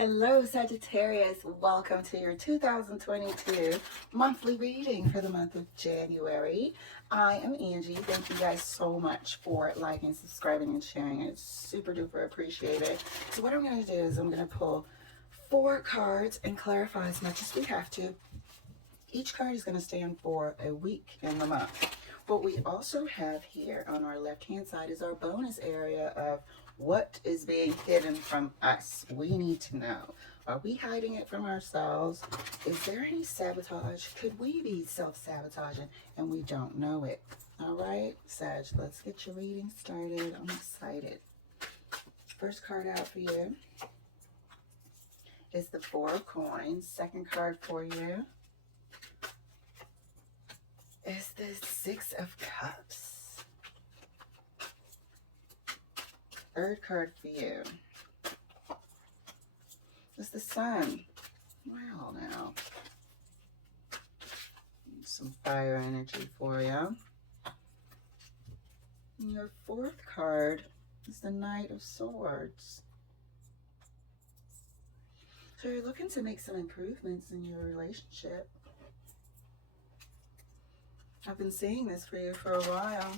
Hello, Sagittarius. Welcome to your 2022 monthly reading for the month of January. I am Angie. Thank you guys so much for liking, subscribing, and sharing. It's super duper appreciated. So what I'm going to do is I'm going to pull 4 cards and clarify as much as we have to. Each card is going to stand for a week in the month. What we also have here on our left-hand side is our bonus area of what is being hidden from us. We need to know. Are we hiding it from ourselves? Is there any sabotage? Could we be self-sabotaging and we don't know it? All right, Sag, let's get your reading started. I'm excited. First card out for you is the 4 of Coins. Second card for you is the 6 of Cups. Third card for you is the Sun. Well, now, some fire energy for you. And your 4th card is the Knight of Swords. So you're looking to make some improvements in your relationship. I've been seeing this for you for a while.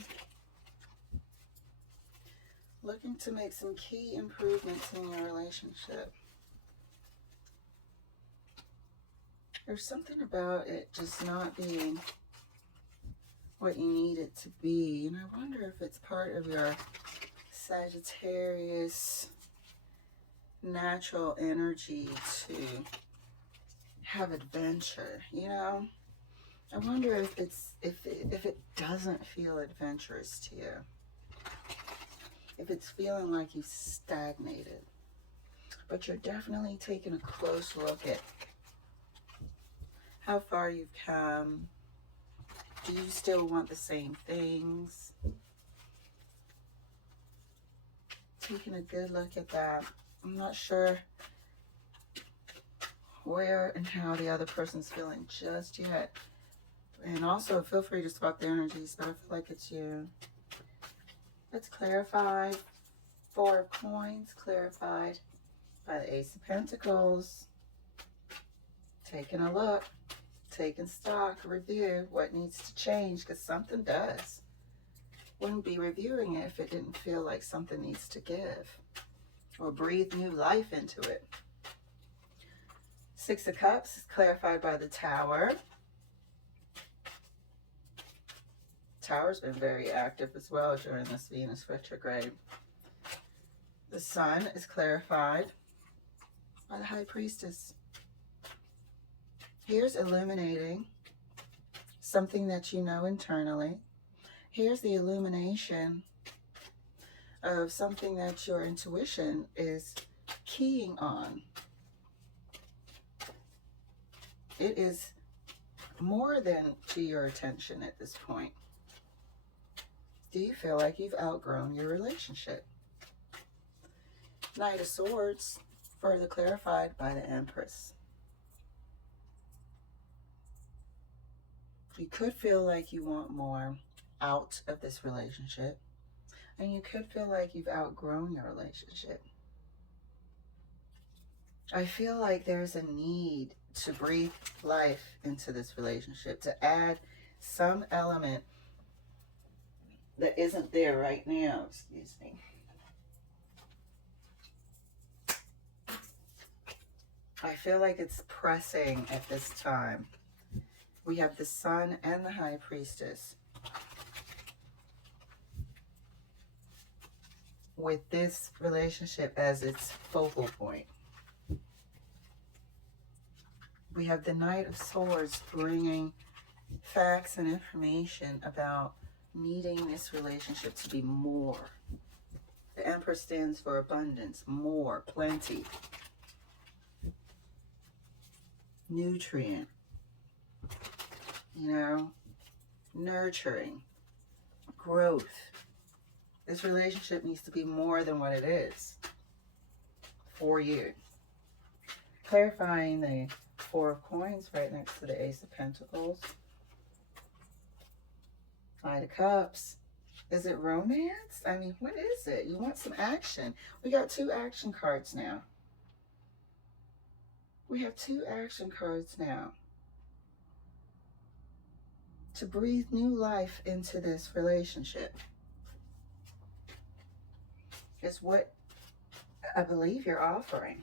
Looking to make some key improvements in your relationship. There's something about it just not being what you need it to be. And I wonder if it's part of your Sagittarius natural energy to have adventure, you know? I wonder if it doesn't feel adventurous to you. If it's feeling like you've stagnated. But you're definitely taking a close look at how far you've come. Do you still want the same things? Taking a good look at that. I'm not sure where and how the other person's feeling just yet. And also, feel free to swap the energies, but I feel like it's you. Let's clarify. 4 of Coins, clarified by the Ace of Pentacles. Taking a look, taking stock, review what needs to change, because something does. Wouldn't be reviewing it if it didn't feel like something needs to give or breathe new life into it. 6 of Cups is clarified by the Tower. Tower's been very active as well during this Venus retrograde. The Sun is clarified by the High Priestess. Here's illuminating something that you know internally. Here's the illumination of something that your intuition is keying on. It is more than to your attention at this point. Do you feel like you've outgrown your relationship? Knight of Swords, further clarified by the Empress. You could feel like you want more out of this relationship, and you could feel like you've outgrown your relationship. I feel like there's a need to breathe life into this relationship, to add some element that isn't there right now. Excuse me. I feel like it's pressing at this time. We have the Sun and the High Priestess. With this relationship as its focal point. We have the Knight of Swords bringing facts and information about needing this relationship to be more. The Empress stands for abundance, more, plenty, nutrient, you know, nurturing, growth. This relationship needs to be more than what it is for you. Clarifying the 4 of Coins right next to the Ace of Pentacles. Knight of Cups. Is it romance? I mean, what is it? You want some action. We got 2 action cards now. We have 2 action cards now. To breathe new life into this relationship is what I believe you're offering.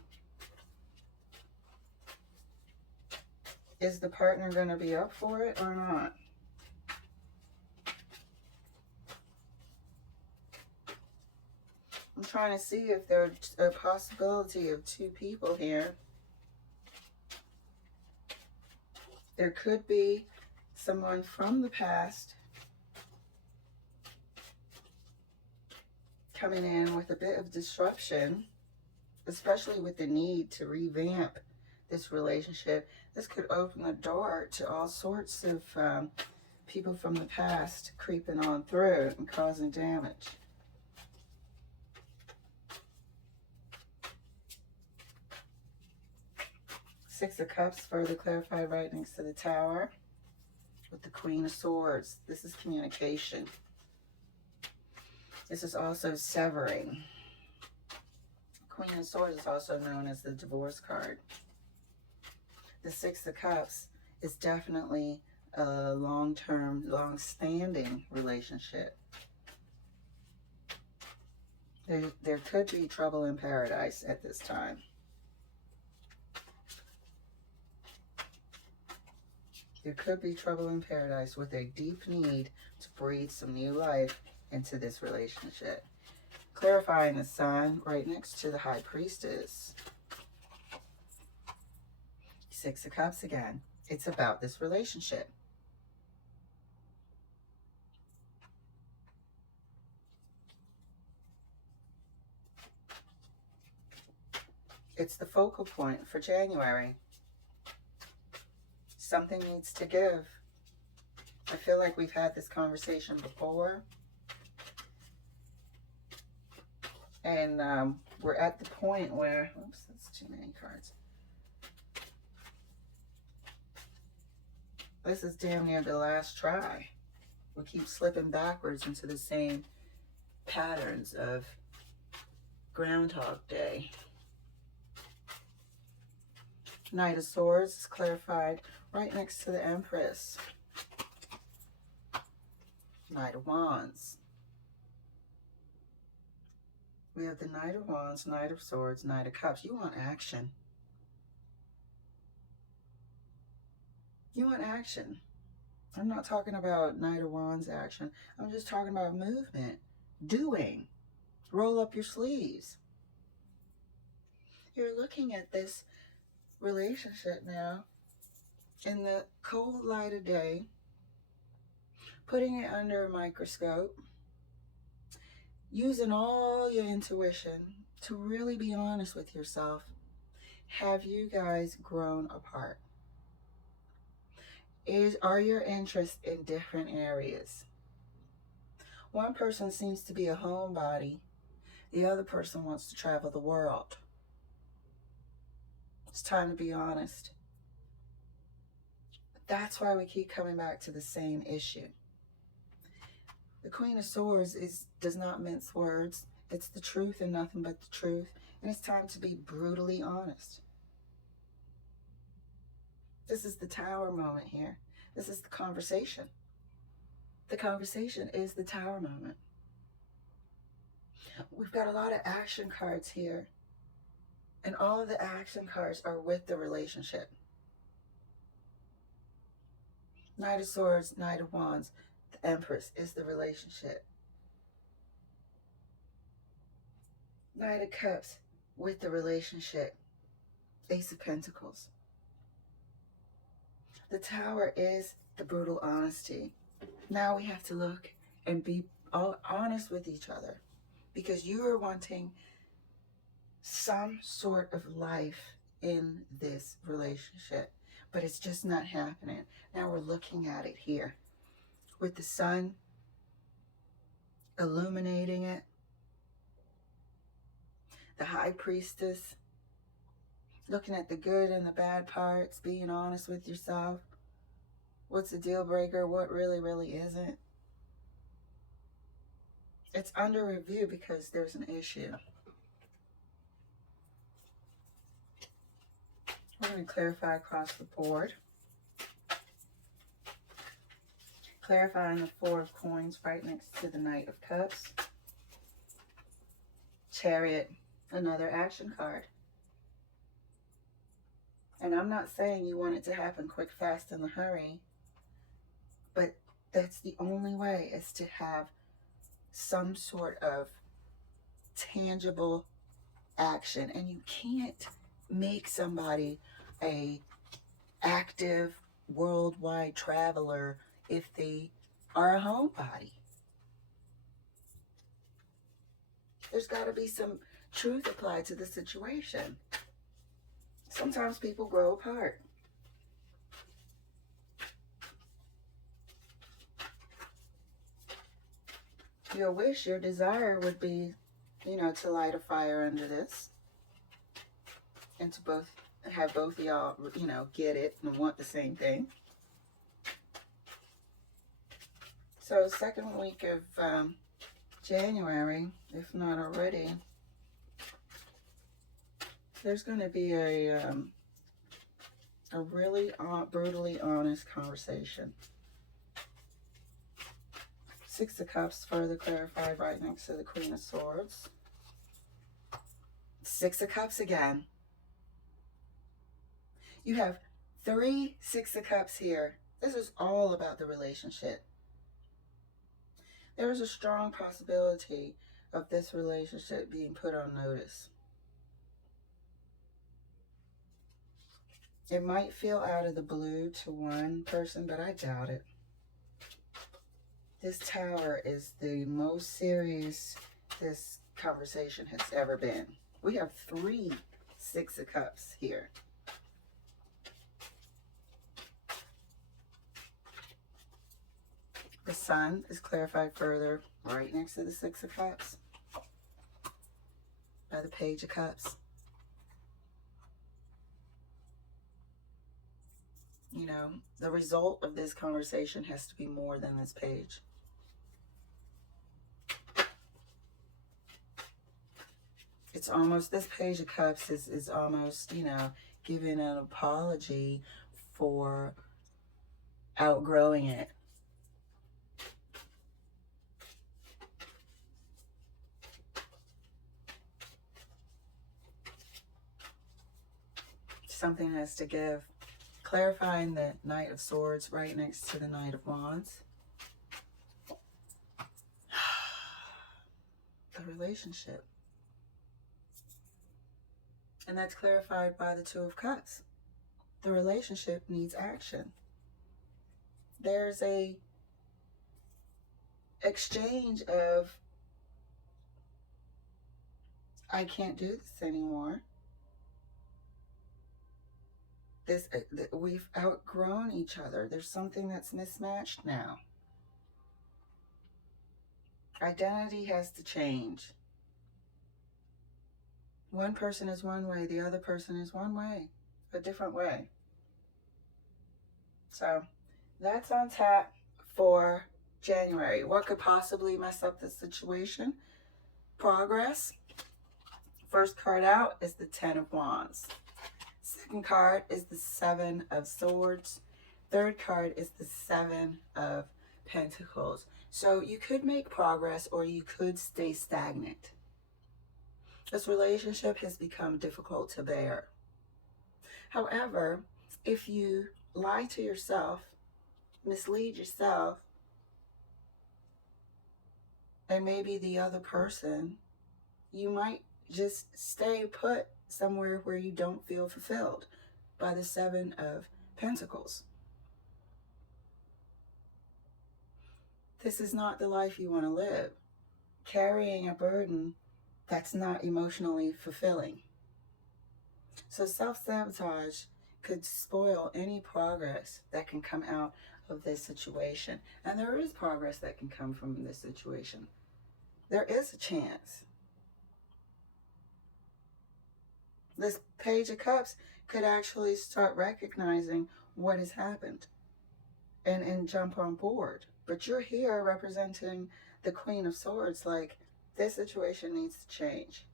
Is the partner going to be up for it or not? I'm trying to see if there's a possibility of 2 people here. There could be someone from the past coming in with a bit of disruption, especially with the need to revamp this relationship. This could open the door to all sorts of people from the past creeping on through and causing damage. Six of Cups, further clarified right next to the Tower with the Queen of Swords. This is communication. This is also severing. Queen of Swords is also known as the divorce card. The Six of Cups is definitely a long-term, long-standing relationship. There could be trouble in paradise at this time. There could be trouble in paradise with a deep need to breathe some new life into this relationship. Clarifying the Sun right next to the High Priestess. Six of Cups again. It's about this relationship. It's the focal point for January. Something needs to give. I feel like we've had this conversation before. And we're at the point where, oops, that's too many cards. This is damn near the last try. We keep slipping backwards into the same patterns of Groundhog Day. Knight of Swords is clarified right next to the Empress. Knight of Wands. We have the Knight of Wands, Knight of Swords, Knight of Cups. You want action. You want action. I'm not talking about Knight of Wands action. I'm just talking about movement, doing. Roll up your sleeves. You're looking at this relationship now in the cold light of day, putting it under a microscope, using all your intuition to really be honest with yourself. Have you guys grown apart? Are your interests in different areas? One person seems to be a homebody. The other person wants to travel the world. It's time to be honest. That's why we keep coming back to the same issue. The Queen of Swords does not mince words. It's the truth and nothing but the truth. And it's time to be brutally honest. This is the Tower moment here. This is the conversation. The conversation is the Tower moment. We've got a lot of action cards here. And all of the action cards are with the relationship. Knight of Swords, Knight of Wands, the Empress is the relationship. Knight of Cups with the relationship. Ace of Pentacles. The Tower is the brutal honesty. Now we have to look and be honest with each other, because you are wanting some sort of life in this relationship, but it's just not happening. Now we're looking at it here with the Sun illuminating it, the High Priestess looking at the good and the bad parts, being honest with yourself. What's a deal breaker? What really isn't? It's under review because there's an issue. I'm going to clarify across the board. Clarifying the Four of Coins right next to the Knight of Cups. Chariot, another action card. And I'm not saying you want it to happen quick, fast, in a hurry, but that's the only way, is to have some sort of tangible action. And you can't make somebody a active worldwide traveler if they are a homebody. There's got to be some truth applied to the situation. Sometimes people grow apart. Your wish, your desire would be, you know, to light a fire under this. And to both have both of y'all, you know, get it and want the same thing. So second week of January, if not already, there's going to be a really brutally honest conversation. Six of Cups further clarified right next to the Queen of Swords. Six of Cups again. You have 3 Six of Cups here. This is all about the relationship. There is a strong possibility of this relationship being put on notice. It might feel out of the blue to one person, but I doubt it. This Tower is the most serious this conversation has ever been. We have 3 Six of Cups here. The Sun is clarified further right next to the Six of Cups by the Page of Cups. You know, the result of this conversation has to be more than this page. It's almost, this Page of Cups is almost, you know, giving an apology for outgrowing it. Something has to give. Clarifying the Knight of Swords right next to the Knight of Wands. The relationship. And that's clarified by the Two of Cups. The relationship needs action. There's a exchange of, I can't do this anymore. We've outgrown each other. There's something that's mismatched now. Identity has to change. One person is one way, the other person is one way, a different way. So that's on tap for January. What could possibly mess up the situation? Progress. First card out is the Ten of Wands. Second card is the Seven of Swords. Third card is the Seven of Pentacles. So you could make progress or you could stay stagnant. This relationship has become difficult to bear. However, if you lie to yourself, mislead yourself, and maybe the other person, you might just stay put somewhere where you don't feel fulfilled by the Seven of Pentacles. This is not the life you want to live. Carrying a burden that's not emotionally fulfilling. So self-sabotage could spoil any progress that can come out of this situation. And there is progress that can come from this situation. There is a chance. This Page of Cups could actually start recognizing what has happened and jump on board. But you're here representing the Queen of Swords, like, this situation needs to change.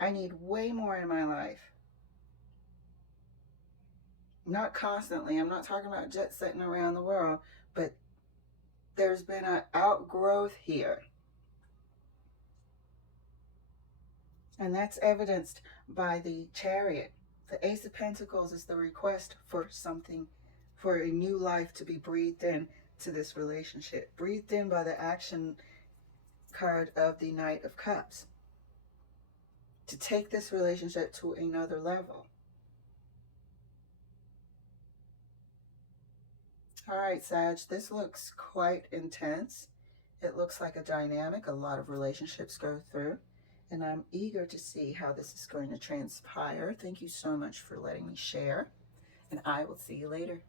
I need way more in my life. Not constantly. I'm not talking about jet setting around the world, but there's been an outgrowth here. And that's evidenced by the Chariot. The Ace of Pentacles is the request for something, for a new life to be breathed in to this relationship. Breathed in by the action card of the Knight of Cups. To take this relationship to another level. All right, Sag, this looks quite intense. It looks like a dynamic a lot of relationships go through. And I'm eager to see how this is going to transpire. Thank you so much for letting me share. And I will see you later.